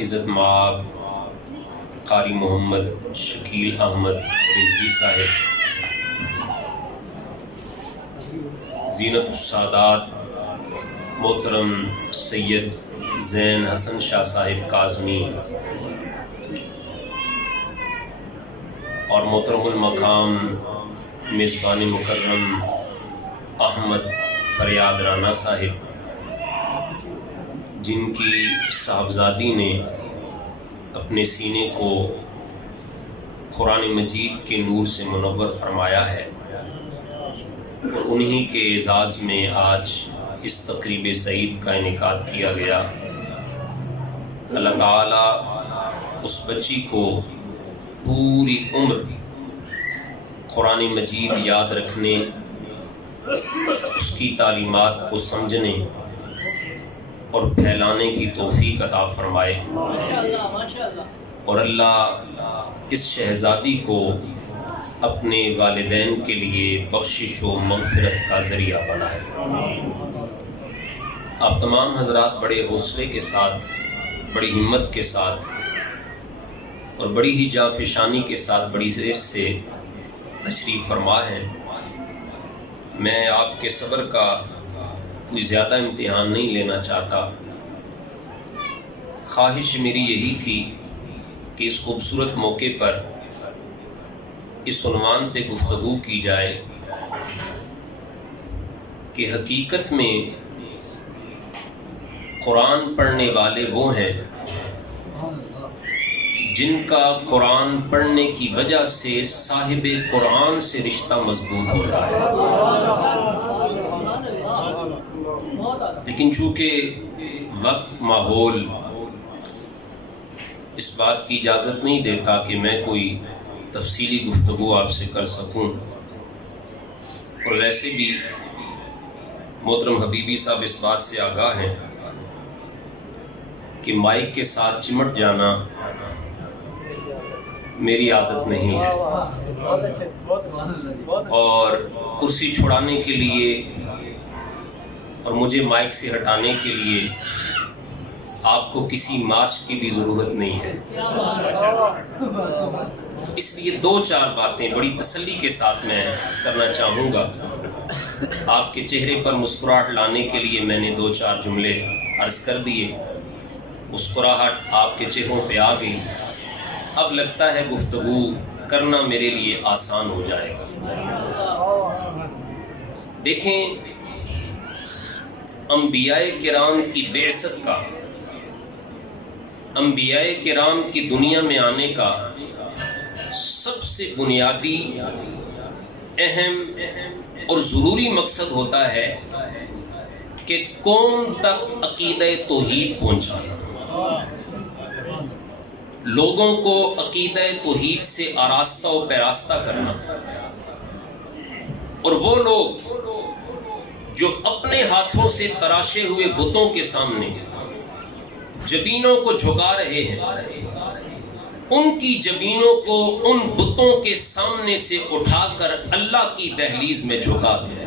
عزت مآب قاری محمد شکیل احمد رضوی صاحب، زینت السادات محترم سید زین حسن شاہ صاحب کاظمی، اور محترم المقام میزبان مکرم احمد فریاد رانا صاحب، جن کی صاحبزادی نے اپنے سینے کو قرآن مجید کے نور سے منور فرمایا ہے، اور انہی کے اعزاز میں آج اس تقریب سعید کا انعقاد کیا گیا۔ اللہ تعالیٰ اس بچی کو پوری عمر قرآن مجید یاد رکھنے، اس کی تعلیمات کو سمجھنے اور پھیلانے کی توفیق عطا فرمائے، اور اللہ اس شہزادی کو اپنے والدین کے لیے بخشش و مغفرت کا ذریعہ بنائے۔ آپ تمام حضرات بڑے حوصلے کے ساتھ، بڑی ہمت کے ساتھ اور بڑی ہی جانفشانی کے ساتھ بڑی دیر سے تشریف فرما ہیں۔ میں آپ کے صبر کا کوئی زیادہ امتحان نہیں لینا چاہتا، خواہش میری یہی تھی کہ اس خوبصورت موقع پر اس عنوان پہ گفتگو کی جائے کہ حقیقت میں قرآن پڑھنے والے وہ ہیں جن کا قرآن پڑھنے کی وجہ سے صاحب قرآن سے رشتہ مضبوط ہوتا ہے، لیکن چونکہ وقت ماحول اس بات کی اجازت نہیں دیتا کہ میں کوئی تفصیلی گفتگو آپ سے کر سکوں، اور ویسے بھی محترم حبیبی صاحب اس بات سے آگاہ ہیں کہ مائک کے ساتھ چمٹ جانا میری عادت نہیں ہے، اور کرسی چھڑانے کے لیے اور مجھے مائک سے ہٹانے کے لیے آپ کو کسی مارچ کی بھی ضرورت نہیں ہے۔ اس لیے دو چار باتیں بڑی تسلی کے ساتھ میں کرنا چاہوں گا۔ آپ کے چہرے پر مسکراہٹ لانے کے لیے میں نے دو چار جملے عرض کر دیے، مسکراہٹ آپ کے چہروں پہ آ گئی، اب لگتا ہے گفتگو کرنا میرے لیے آسان ہو جائے گا۔ دیکھیں، انبیاء کرام کی بعثت کا، انبیاء کرام کی دنیا میں آنے کا سب سے بنیادی، اہم اور ضروری مقصد ہوتا ہے کہ قوم تک عقیدہ توحید پہنچانا، لوگوں کو عقیدہ توحید سے آراستہ و پیراستہ کرنا، اور وہ لوگ جو اپنے ہاتھوں سے تراشے ہوئے بتوں کے سامنے جبینوں کو جھکا رہے ہیں، ان کی جبینوں کو ان بتوں کے سامنے سے اٹھا کر اللہ کی دہلیز میں جھکا دیں۔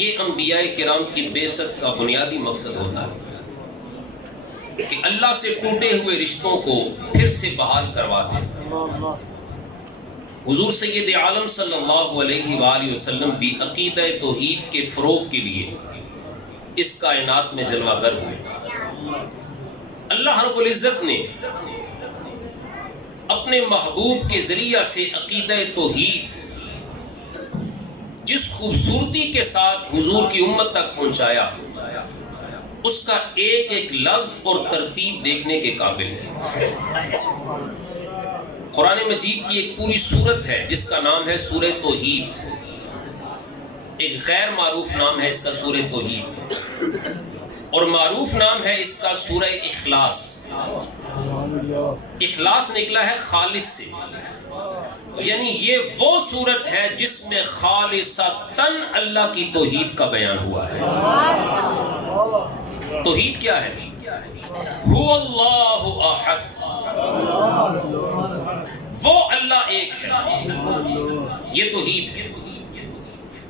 یہ انبیاء کرام کی بعثت کا بنیادی مقصد ہوتا ہے کہ اللہ سے ٹوٹے ہوئے رشتوں کو پھر سے بحال کروا دیں۔ حضور سید عالم صلی اللہ علیہ وآلہ وسلم بھی عقیدہ توحید کے فروغ کے لیے اس کائنات میں جلوہ گر ہوئے۔ اللہ رب العزت نے اپنے محبوب کے ذریعہ سے عقیدہ توحید جس خوبصورتی کے ساتھ حضور کی امت تک پہنچایا، اس کا ایک ایک لفظ اور ترتیب دیکھنے کے قابل ہے۔ قرآن مجید کی ایک پوری سورت ہے جس کا نام ہے سورہ توحید، ایک غیر معروف نام ہے اس کا سورہ توحید، اور معروف نام ہے اس کا سورہ اخلاص۔ اخلاص نکلا ہے خالص سے، یعنی یہ وہ سورت ہے جس میں خالصتاً اللہ کی توحید کا بیان ہوا ہے۔ توحید کیا ہے؟ هو اللہ احد، وہ اللہ ایک ہے، یہ توحید ہے۔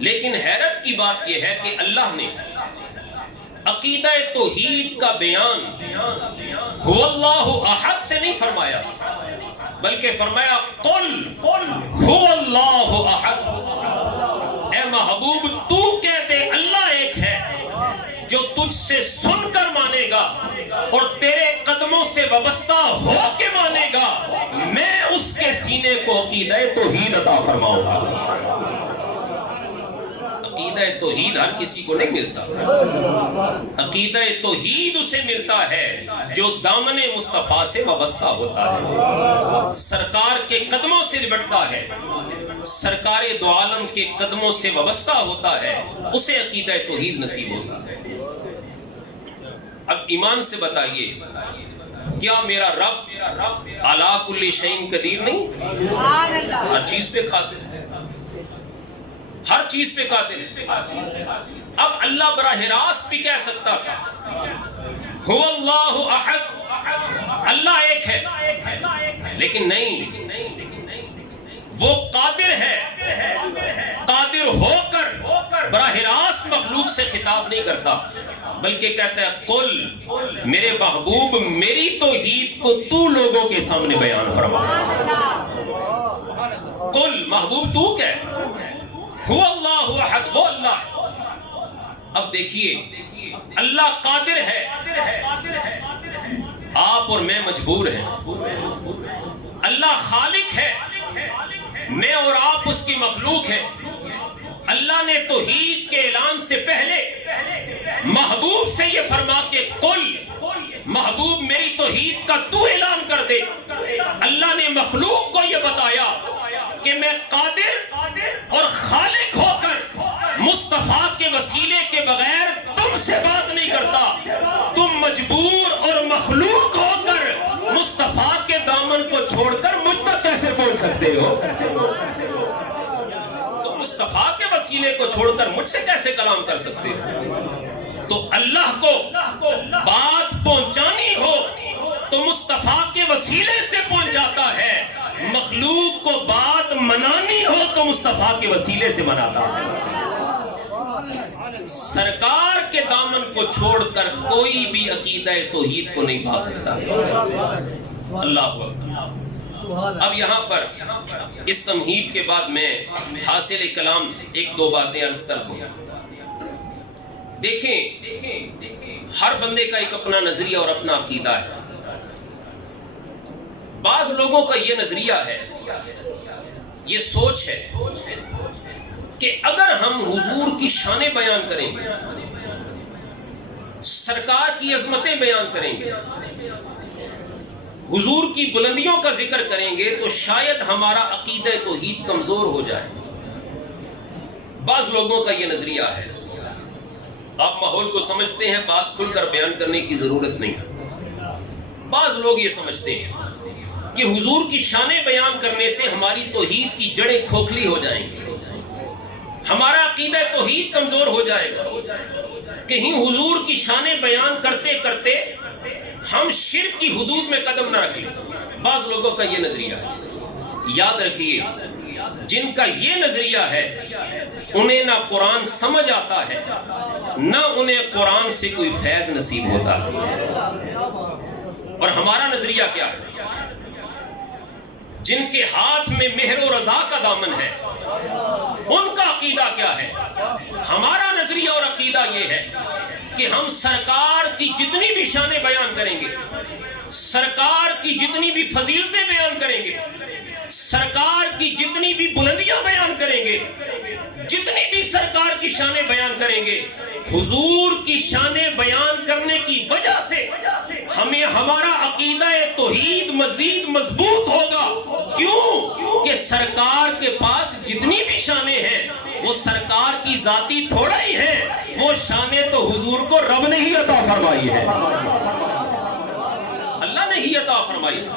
لیکن حیرت کی بات یہ ہے کہ اللہ نے عقیدہ توحید کا بیان هو اللہ احد سے نہیں فرمایا، بلکہ فرمایا قل هو اللہ احد۔ اے محبوب تو کہہ دے اللہ ایک ہے، جو تجھ سے سن کر مانے گا اور تیرے قدموں سے وابستہ ہو کے مانے گا، میں اس کے سینے کو عقیدہ توحید عطا فرماؤں گا۔ عقیدہ توحید ہر کسی کو نہیں ملتا، عقیدہ توحید اسے ملتا ہے جو دامن مصطفیٰ سے وابستہ ہوتا ہے، سرکار کے قدموں سے لپٹتا ہے، سرکار دو عالم کے قدموں سے وابستہ ہوتا ہے، اسے عقیدہ توحید نصیب ہوتا ہے۔ اب ایمان سے بتائیے، کیا میرا رب علی کل شیء قدیر نہیں؟ ہر چیز پہ قادر ہے، ہر چیز پہ قادر ہے۔ اب اللہ براہ راست بھی کہہ سکتا تھا هو اللہ احد، اللہ ایک ہے، لیکن نہیں، وہ قادر ہے، قادر ہو کر براہ راست مخلوق سے خطاب نہیں کرتا، بلکہ کہتا ہے قل، میرے محبوب میری توحید کو تو لوگوں کے سامنے بیان فرما۔ قل، محبوب تو کہہ، هو اللہ احد، وہ اللہ ہے۔ اب دیکھیے اللہ قادر ہے، آپ اور میں مجبور ہیں۔ اللہ خالق ہے، میں اور آپ اس کی مخلوق ہے۔ اللہ نے توحید کے اعلان سے پہلے محبوب سے یہ فرما کہ قل، محبوب میری توحید کا تو اعلان کر دے۔ اللہ نے مخلوق کو یہ بتایا کہ میں قادر اور خالق ہو کر مصطفیٰ کے وسیلے کے بغیر تم سے بات نہیں کرتا، تم مجبور اور مخلوق ہو کر مصطفیٰ کے دامن کو چھوڑ کر مجھ تک کیسے پہنچ سکتے ہو؟ تم مصطفیٰ کے وسیلے کو چھوڑ کر مجھ سے کیسے کلام کر سکتے ہو؟ تو اللہ کو بات پہنچانی ہو تو مصطفیٰ کے وسیلے سے پہنچاتا ہے، مخلوق کو بات منانی ہو تو مصطفیٰ کے وسیلے سے مناتا ہے۔ سرکار کے دامن کو چھوڑ کر کوئی بھی عقیدہ توحید کو نہیں پا سکتا۔ اللہ اکبر۔ اب یہاں پر اس تمہید کے بعد میں حاصل کلام ایک دو باتیں عرض کر دوں۔ دیکھیں، ہر بندے کا ایک اپنا نظریہ اور اپنا عقیدہ ہے۔ بعض لوگوں کا یہ نظریہ ہے، یہ سوچ ہے کہ اگر ہم حضور کی شانیں بیان کریں گے، سرکار کی عظمتیں بیان کریں گے، حضور کی بلندیوں کا ذکر کریں گے تو شاید ہمارا عقیدہ توحید کمزور ہو جائے۔ بعض لوگوں کا یہ نظریہ ہے۔ آپ ماحول کو سمجھتے ہیں، بات کھل کر بیان کرنے کی ضرورت نہیں ہے۔ بعض لوگ یہ سمجھتے ہیں کہ حضور کی شانیں بیان کرنے سے ہماری توحید کی جڑیں کھوکھلی ہو جائیں گی، ہمارا عقیدہ توحید کمزور ہو جائے گا، کہیں حضور کی شانیں بیان کرتے کرتے ہم شرک کی حدود میں قدم نہ رکھ لیں۔ بعض لوگوں کا یہ نظریہ ہے۔ یاد رکھیے، جن کا یہ نظریہ ہے انہیں نہ قرآن سمجھ آتا ہے، نہ انہیں قرآن سے کوئی فیض نصیب ہوتا ہے۔ اور ہمارا نظریہ کیا ہے؟ جن کے ہاتھ میں مہر و رضا کا دامن ہے، ان کا عقیدہ کیا ہے؟ ہمارا نظریہ اور عقیدہ یہ ہے کہ ہم سرکار کی جتنی بھی شانیں بیان کریں گے، سرکار کی جتنی بھی فضیلتیں بیان کریں گے، سرکار کی جتنی بھی بلندیاں بیان کریں گے، جتنی بھی سرکار کی شانیں بیان کریں گے، حضور کی شانیں بیان کرنے کی وجہ سے ہمیں ہمارا عقیدہ توحید مزید مضبوط ہوگا۔ کیوں؟ کہ سرکار کے پاس جتنی بھی شانیں ہیں وہ سرکار کی ذاتی تھوڑا ہی ہیں، وہ شانیں تو حضور کو رب نے ہی عطا فرمائی ہے، اللہ نے ہی عطا فرمائی ہے۔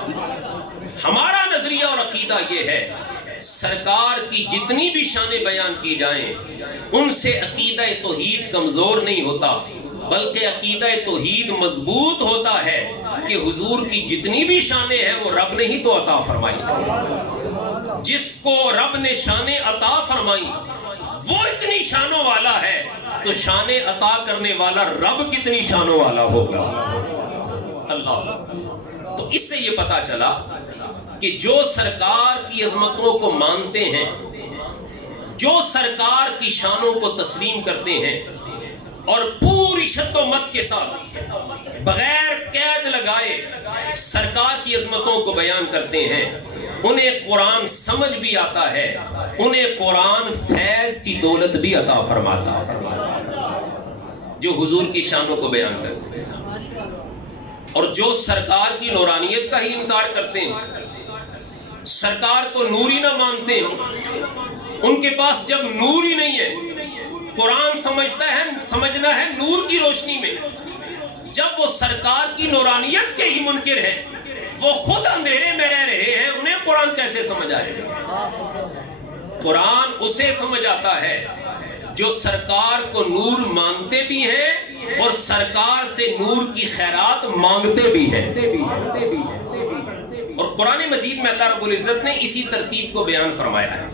ہمارا نظریہ اور عقیدہ یہ ہے، سرکار کی جتنی بھی شانیں بیان کی جائیں ان سے عقیدہ توحید کمزور نہیں ہوتا، بلکہ عقیدہ توحید مضبوط ہوتا ہے کہ حضور کی جتنی بھی شانیں ہیں وہ رب نے ہی تو عطا فرمائی۔ جس کو رب نے شانیں عطا فرمائی وہ اتنی شانوں والا ہے تو شان عطا کرنے والا رب کتنی شانوں والا ہوگا اللہ۔ تو اس سے یہ پتا چلا کہ جو سرکار کی عظمتوں کو مانتے ہیں، جو سرکار کی شانوں کو تسلیم کرتے ہیں اور پوری شد و مت کے ساتھ بغیر قید لگائے سرکار کی عظمتوں کو بیان کرتے ہیں، انہیں قرآن سمجھ بھی آتا ہے، انہیں قرآن فیض کی دولت بھی عطا فرماتا ہے۔ جو حضور کی شانوں کو بیان کرتے ہیں اور جو سرکار کی نورانیت کا ہی انکار کرتے ہیں، سرکار کو نوری نہ مانتے ہیں، ان کے پاس جب نور ہی نہیں ہے، قرآن سمجھنا ہے نور کی روشنی میں، جب وہ سرکار کی نورانیت کے ہی منکر ہیں، وہ خود اندھیرے میں رہ رہے ہیں، انہیں قرآن کیسے سمجھ آئے گا؟ قرآن اسے سمجھ آتا ہے جو سرکار کو نور مانتے بھی ہیں اور سرکار سے نور کی خیرات مانگتے بھی ہیں۔ اور قرآن مجید میں اللہ رب العزت نے اسی ترتیب کو بیان فرمایا ہے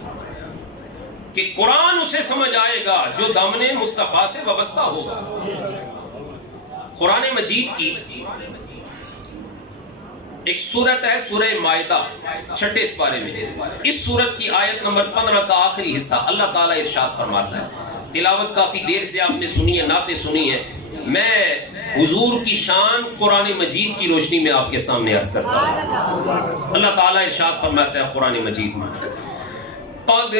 کہ قرآن اسے سمجھ آئے گا جو دامن مصطفیٰ سے وابستہ ہوگا۔ قرآن مجید کی ایک سورت ہے سورہ مائدہ 6 سپارے میں، اس سورت کی آیت نمبر 15 کا آخری حصہ اللہ تعالیٰ ارشاد فرماتا ہے، تلاوت کافی دیر سے آپ نے سنی ہے، نعتیں سنی ہے، میں حضور کی شان قرآن مجید کی روشنی میں آپ کے سامنے عرض کرتا ہوں۔ اللہ تعالیٰ ارشاد فرماتا ہے قرآن مجید میں، قد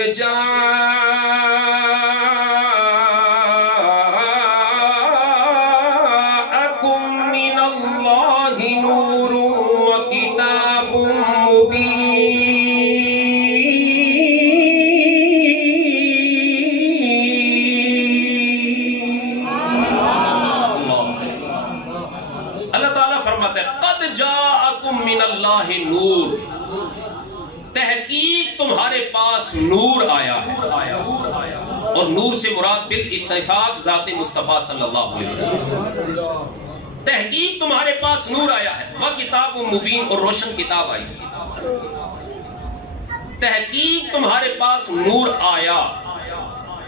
نور، تحقیق تمہارے پاس نور آیا ہے، اور نور سے مراد بالاتفاق ذات مصطفیٰ صلی اللہ علیہ وسلم، تحقیق تمہارے پاس نور آیا ہے، وَکِتَابٌ مُبِین، اور روشن کتاب آئی، تحقیق تمہارے پاس نور آیا۔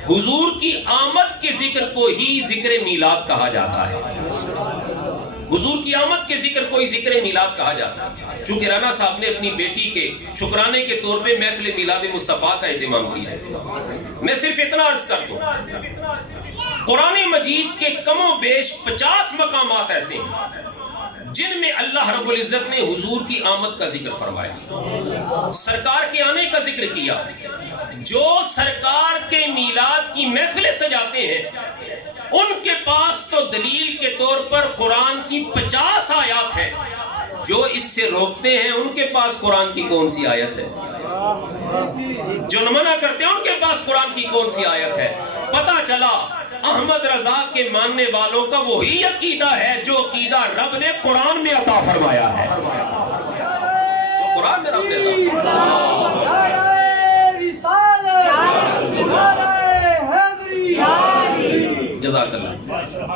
حضور کی آمد کے ذکر کو ہی ذکر میلاد کہا جاتا ہے، حضور کی آمد کے ذکر کو ہی ذکر میلاد کہا جاتا ہے۔ چونکہ رانا صاحب نے اپنی بیٹی کے شکرانے کے طور پہ محفل میلاد مصطفیٰ کا اہتمام کیا ہے، میں صرف اتنا عرض کر دوں، قرآن مجید کے کم و بیش 50 مقامات ایسے ہیں جن میں اللہ رب العزت نے حضور کی آمد کا ذکر فرمایا، سرکار کے آنے کا ذکر کیا۔ جو سرکار کے میلاد کی محفلیں سجاتے ہیں ان کے پاس تو دلیل کے طور پر قرآن کی 50 آیات ہے، جو اس سے روکتے ہیں ان کے پاس قرآن کی کون سی آیت ہے؟ جو منع کرتے ہیں ان کے پاس قرآن کی کون سی آیت ہے؟ پتہ چلا احمد رضا کے ماننے والوں کا وہی عقیدہ ہے جو عقیدہ رب نے قرآن میں عطا فرمایا ہے، جو قرآن میں رب نے عطا جزاک اللہ۔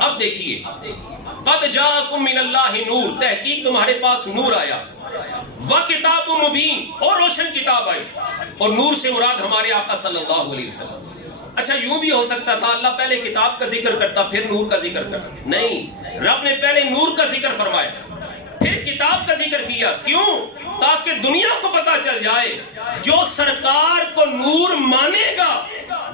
اب دیکھیے، قد جاءکم من اللہ نور، تحقیق تمہارے پاس نور آیا، وکتاب مبین، اور روشن کتاب آئی، اور نور سے مراد ہمارے آقا صلی اللہ علیہ وسلم۔ اچھا یوں بھی ہو سکتا تھا اللہ پہلے کتاب کا ذکر کرتا پھر نور کا ذکر کرتا، نہیں، رب نے پہلے نور کا ذکر فرمایا پھر کتاب کا ذکر کیا، کیوں؟ تاکہ دنیا کو پتا چل جائے جو سرکار کو نور مانے گا،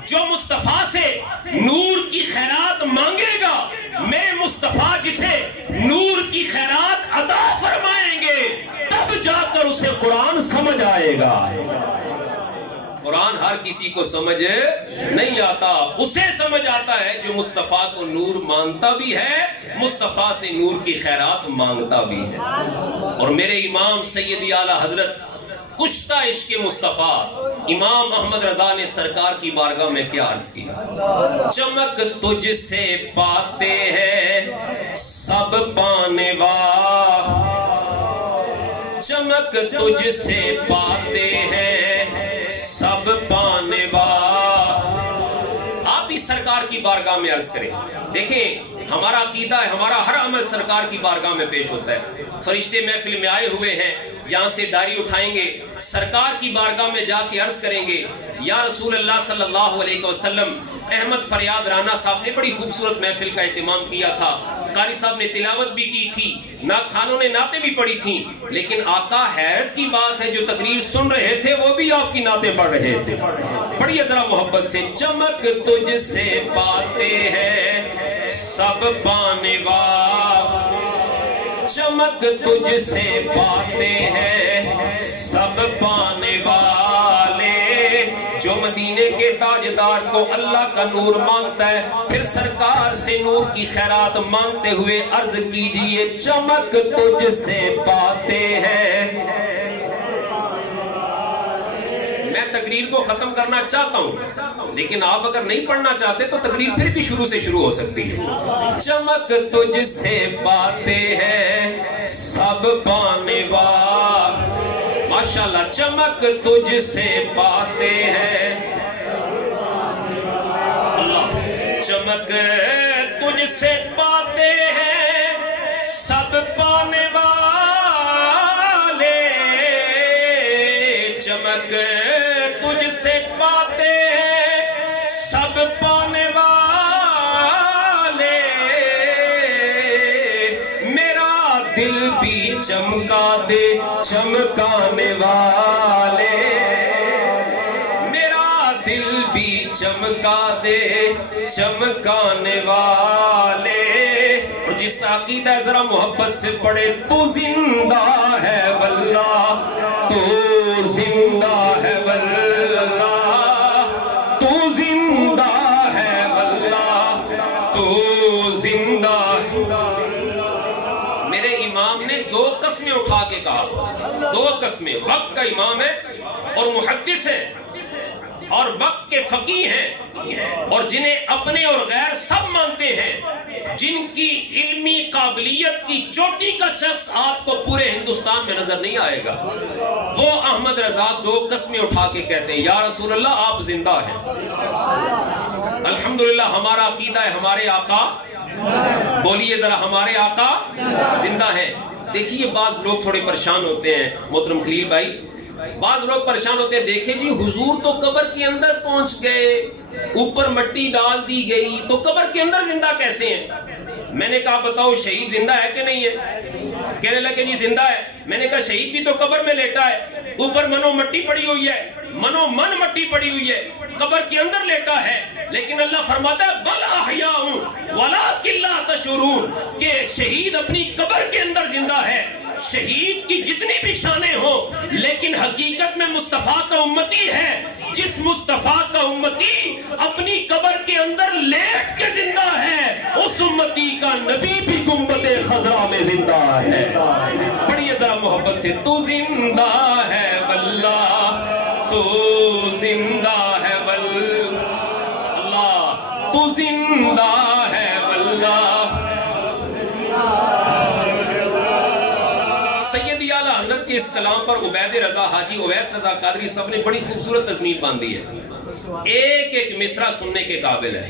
جو مصطفیٰ سے نور کی خیرات مانگے گا، میرے مصطفیٰ جسے نور کی خیرات عطا فرمائیں گے، تب جا کر اسے قرآن سمجھ آئے گا۔ قرآن ہر کسی کو سمجھ نہیں آتا، اسے سمجھ آتا ہے جو مصطفیٰ کو نور مانتا بھی ہے، مصطفیٰ سے نور کی خیرات مانگتا بھی ہے۔ اور میرے امام سیدی اعلیٰ حضرت کشتہ عشق مصطفیٰ امام احمد رضا نے سرکار کی بارگاہ میں کیا عرض کیا؟ چمک تجھ سے پاتے ہیں سب پانے والے، چمک تجھ سے پاتے ہیں سب پانے والے۔ آپ بھی سرکار سرکار کی بارگاہ میں عرض کریں. دیکھیں ہمارا عقیدہ ہے, ہمارا ہر عمل سرکار کی بارگاہ میں پیش ہوتا ہے. فرشتے محفل میں آئے ہوئے ہیں, یہاں سے ڈائری اٹھائیں گے, سرکار کی بارگاہ میں جا کے عرض کریں گے یا رسول اللہ صلی اللہ علیہ وسلم. احمد فریاد رانا صاحب نے بڑی خوبصورت محفل کا اہتمام کیا تھا, قاری صاحب نے تلاوت بھی کی تھی, نعت خانوں نے نعتیں بھی پڑھی تھیں, لیکن آقا حیرت کی بات ہے جو تقریر سن رہے تھے وہ بھی آپ کی نعتیں پڑھ رہے تھے. پڑھیے ذرا محبت سے. چمک تجھ سے پاتے ہیں سب پانے والے, چمک تجھ سے پاتے ہیں سب پانے والے. جو مدینے کے تاجدار کو اللہ کا نور مانگتا ہے پھر سرکار سے نور کی خیرات مانگتے ہوئے عرض کیجئے چمک تجھ سے پاتے ہیں. میں تقریر کو ختم کرنا چاہتا ہوں, لیکن آپ اگر نہیں پڑھنا چاہتے تو تقریر پھر بھی شروع سے شروع ہو سکتی ہے. چمک تجھ سے پاتے ہیں سب پانے والے, ماشاءاللہ. چمک تجھ سے پاتے ہیں اللہ, چمک تجھ سے پاتے ہیں سب پانے والے, چمک تجھ سے پاتے ہیں سب پانے والے. میرا دل بھی چمکا دے چمکانے والے, میرا دل بھی چمکا دے چمکانے والے. اور جس کا عقیدہ ہے ذرا محبت سے پڑھے, تو زندہ ہے واللہ, تو زندہ ہے واللہ, تو زندہ ہے واللہ, تو زندہ ہے. میرے امام نے 2 قسمیں اٹھا کے کہا, 2 قسمیں. وقت کا امام ہے اور محدث ہے اور وقت کے فقیہ ہیں, اور جنہیں اپنے اور غیر سب مانتے ہیں, جن کی علمی قابلیت کی چوٹی کا شخص آپ کو پورے ہندوستان میں نظر نہیں آئے گا. وہ احمد رضا 2 قسمیں اٹھا کے کہتے ہیں یا رسول اللہ آپ زندہ ہیں. الحمدللہ ہمارا عقیدہ ہے ہمارے آقا, بولیے ذرا ہمارے آقا زندہ ہیں. دیکھیے بعض لوگ تھوڑے پریشان ہوتے ہیں محترم خلیل بھائی, بعض لوگ پریشان ہوتے ہیں, دیکھیں جی حضور تو قبر کے اندر پہنچ گئے, اوپر مٹی ڈال دی گئی, تو قبر کے اندر زندہ کیسے ہیں؟ میں نے کہا بتاؤ شہید زندہ ہے کہ نہیں ہے؟ کہنے لگے جی زندہ ہے. میں نے کہا شہید بھی تو قبر میں لیٹا ہے, اوپر منو مٹی پڑی ہوئی ہے, منو من مٹی پڑی ہوئی ہے, قبر کے اندر لیٹا ہے, لیکن اللہ فرماتا ہے بل احیاء ولکن لا تشعرون, کہ شہید اپنی قبر کے اندر زندہ ہے. شہید کی جتنی بھی شانیں ہوں لیکن حقیقت میں مصطفیٰ کا امتی ہے. جس مصطفیٰ کا امتی اپنی قبر کے اندر لیٹ کے زندہ ہے, اس امتی کا نبی بھی گنبد خضرا میں زندہ ہے. پڑھیے ذرا محبت سے, تو زندہ ہے واللہ, تو زندہ ہے واللہ, تو زندہ ہے واللہ. سیدی اعلیٰ حضرت کے اس کلام پر عبید رضا حاجی اویس رضا قادری صاحب نے بڑی خوبصورت تضمین باندھی ہے, ایک ایک مصرع سننے کے قابل ہے.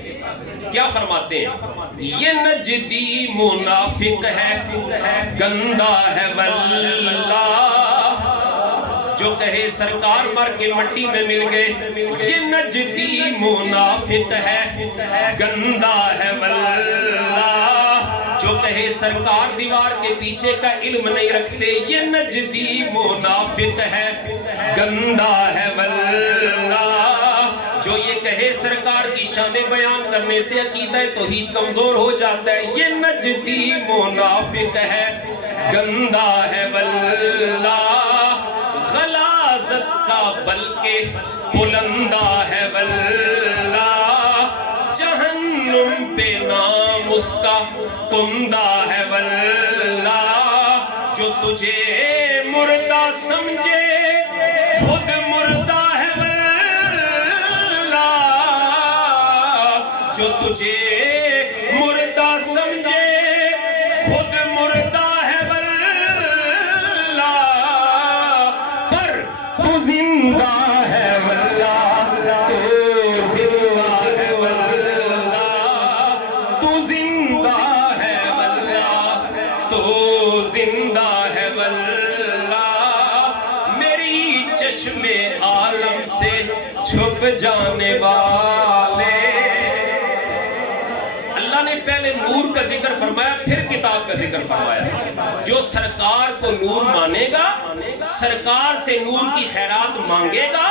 کیا فرماتے ہیں؟ یہ نجدی منافق ہے گندا ہے واللہ, جو کہے سرکار مر کے مٹی میں مل گئے. یہ نجدی منافق ہے گندا ہے واللہ, جو کہے سرکار دیوار کے پیچھے کا علم نہیں رکھتے. یہ نجدی منافق ہے گندا ہے واللہ, جو یہ کہے سرکار کی شان بیان کرنے سے عقیدہ توحید کمزور ہو جاتا ہے. یہ نجدی منافق ہے گندا ہے واللہ, غلاظت کا بلکہ بلندہ ہے واللہ, جہنم پہ نام اس کا کندہ ہے واللہ, جو تجھے مردہ سمجھے خود مردہ ہے واللہ, جو تجھے مردہ سمجھے خود مردہ ہے واللہ, پر تو زندہ ہے واللہ, تو زندہ ہے واللہ. چھپ جانے والے. اللہ نے پہلے نور کا ذکر فرمایا پھر کتاب کا ذکر فرمایا. جو سرکار کو نور مانے گا سرکار سے نور کی خیرات مانگے گا,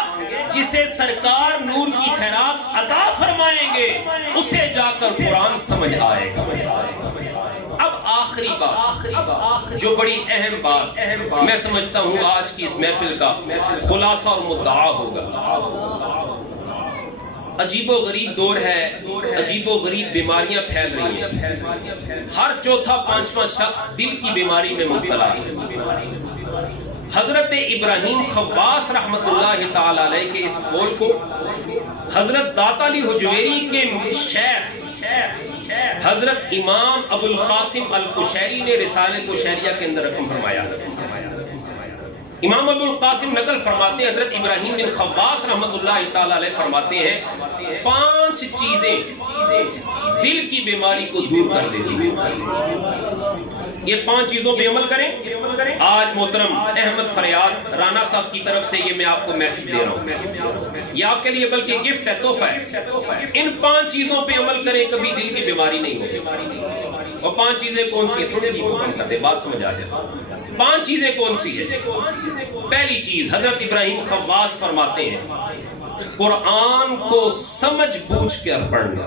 جسے سرکار نور کی خیرات عطا فرمائیں گے اسے جا کر قرآن سمجھ آئے گا. اب آخری بات جو بڑی اہم بات میں سمجھتا ہوں آج کی اس محفل کا خلاصہ اور مدعا ہوگا. عجیب و غریب دور ہے, عجیب و غریب بیماریاں پھیل رہی ہیں. ہر چوتھا پانچواں شخص دل کی بیماری میں مبتلا ہے. حضرت ابراہیم خواص رحمت اللہ تعالی علیہ کے اس قول کو حضرت داتا علی حجویری کے شیخ حضرت امام ابو القاسم القشیری نے رسالہ قشیریہ کے اندر رقم فرمایا. امام ابو القاسم نقل فرماتے ہیں, حضرت ابراہیم بن خواص رحمت اللہ تعالی علیہ فرماتے ہیں 5 چیزیں دل کی بیماری کو دور کر دیتی ہیں. یہ 5 چیزوں پہ عمل کریں. آج محترم احمد فریاد رانا صاحب کی طرف سے یہ میں آپ کو میسج دے رہا ہوں, یہ آپ کے لیے بلکہ گفٹ ہے, تحفہ ہے. ان 5 چیزوں پہ عمل کریں, کبھی دل کی بیماری نہیں ہوگی. اور 5 چیزیں کون سی ہیں, تھوڑی سی کم کر دیں بات سمجھ آ جائے. 5 چیزیں کون سی ہیں؟ پہلی چیز حضرت ابراہیم خواص فرماتے ہیں قرآن کو سمجھ بوجھ کر پڑھنا.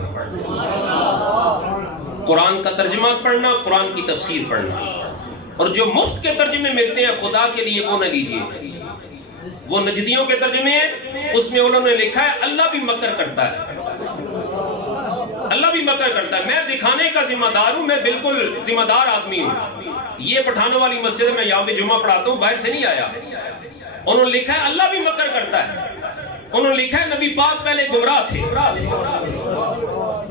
قرآن کا ترجمہ پڑھنا, قرآن کی تفسیر پڑھنا. اور جو مفت کے ترجمے ملتے ہیں خدا کے لیے وہ نہ لیجیے. وہ نجدیوں کے ترجمے ہیں, اس میں انہوں نے لکھا ہے اللہ بھی مکر کرتا ہے, اللہ بھی مکر کرتا ہے. میں دکھانے کا ذمہ دار ہوں, میں بالکل ذمہ دار آدمی ہوں. یہ پٹھانوں والی مسجد میں یہاں پہ جمعہ پڑھاتا ہوں, باہر سے نہیں آیا. انہوں نے لکھا ہے اللہ بھی مکر کرتا ہے. انہوں نے لکھا ہے نبی پاک پہلے گمراہ تھے.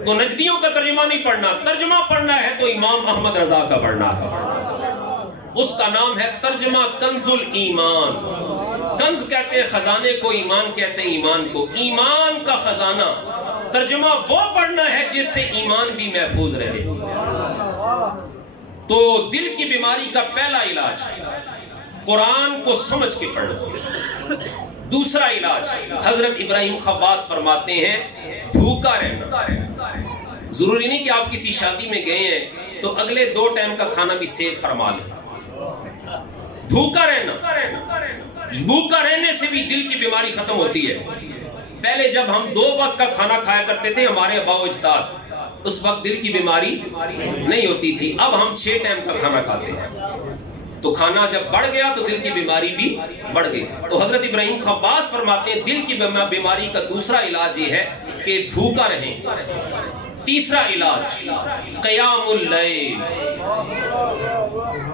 تو نجدیوں کا ترجمہ نہیں پڑھنا, ترجمہ پڑھنا ہے تو امام احمد رضا کا پڑھنا ہے. اس کا نام ہے ترجمہ کنز الایمان. کنز کہتے ہیں خزانے کو, ایمان کہتے ہیں ایمان کو. ایمان کا خزانہ ترجمہ وہ پڑھنا ہے جس سے ایمان بھی محفوظ رہے. تو دل کی بیماری کا پہلا علاج قرآن کو سمجھ کے پڑھنا. دوسرا علاج حضرت ابراہیم خواص فرماتے ہیں بھوکا رہنا. ضروری نہیں کہ آپ کسی شادی میں گئے ہیں تو اگلے 2 ٹائم کا کھانا بھی سیو فرما لیں. بھوکا رہنا, بھوکا رہنے سے بھی دل کی بیماری ختم ہوتی ہے. پہلے جب ہم 2 وقت کا کھانا کھایا کرتے تھے ہمارے آباء و اجداد, اس وقت دل کی بیماری نہیں ہوتی تھی. اب ہم 6 ٹائم کا کھانا کھاتے ہیں, تو کھانا جب بڑھ گیا تو دل کی بیماری بھی بڑھ گئی. تو حضرت ابراہیم خواص فرماتے ہیں دل کی بیماری کا دوسرا علاج یہ ہے کہ بھوکا رہیں. تیسرا علاج قیام اللیل.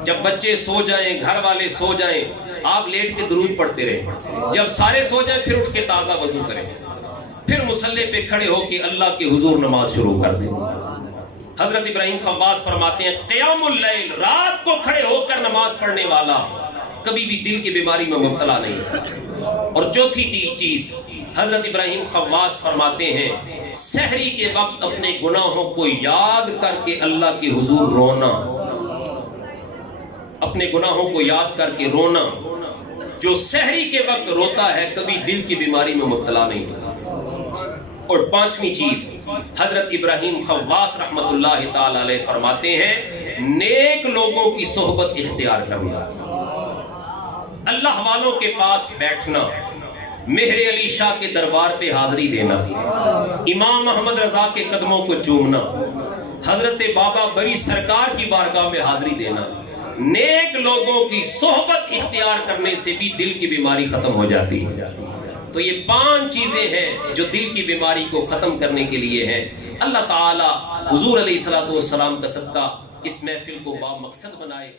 جب بچے سو جائیں, گھر والے سو جائیں, آپ لیٹ کے درود پڑھتے رہیں. جب سارے سو جائیں پھر اٹھ کے تازہ وضو کریں, پھر مصلی پہ کھڑے ہو کے اللہ کے حضور نماز شروع کر دیں. حضرت ابراہیم خواص فرماتے ہیں قیام اللیل, رات کو کھڑے ہو کر نماز پڑھنے والا کبھی بھی دل کی بیماری میں مبتلا نہیں. اور چوتھی چیز حضرت ابراہیم خواص فرماتے ہیں سحری کے وقت اپنے گناہوں کو یاد کر کے اللہ کے حضور رونا. اپنے گناہوں کو یاد کر کے رونا. جو سحری کے وقت روتا ہے کبھی دل کی بیماری میں مبتلا نہیں ہوتا. اور 5ویں چیز حضرت ابراہیم خواص رحمت اللہ تعالی علیہ فرماتے ہیں نیک لوگوں کی صحبت اختیار کرنا. اللہ والوں کے پاس بیٹھنا, مہر علی شاہ کے دربار پہ حاضری دینا, امام محمد رضا کے قدموں کو چومنا, حضرت بابا بری سرکار کی بارگاہ میں حاضری دینا. نیک لوگوں کی صحبت اختیار کرنے سے بھی دل کی بیماری ختم ہو جاتی ہے. تو یہ 5 چیزیں ہیں جو دل کی بیماری کو ختم کرنے کے لیے ہیں. اللہ تعالی حضور علیہ الصلوۃ والسلام کا صدقہ اس محفل کو با مقصد بنائے.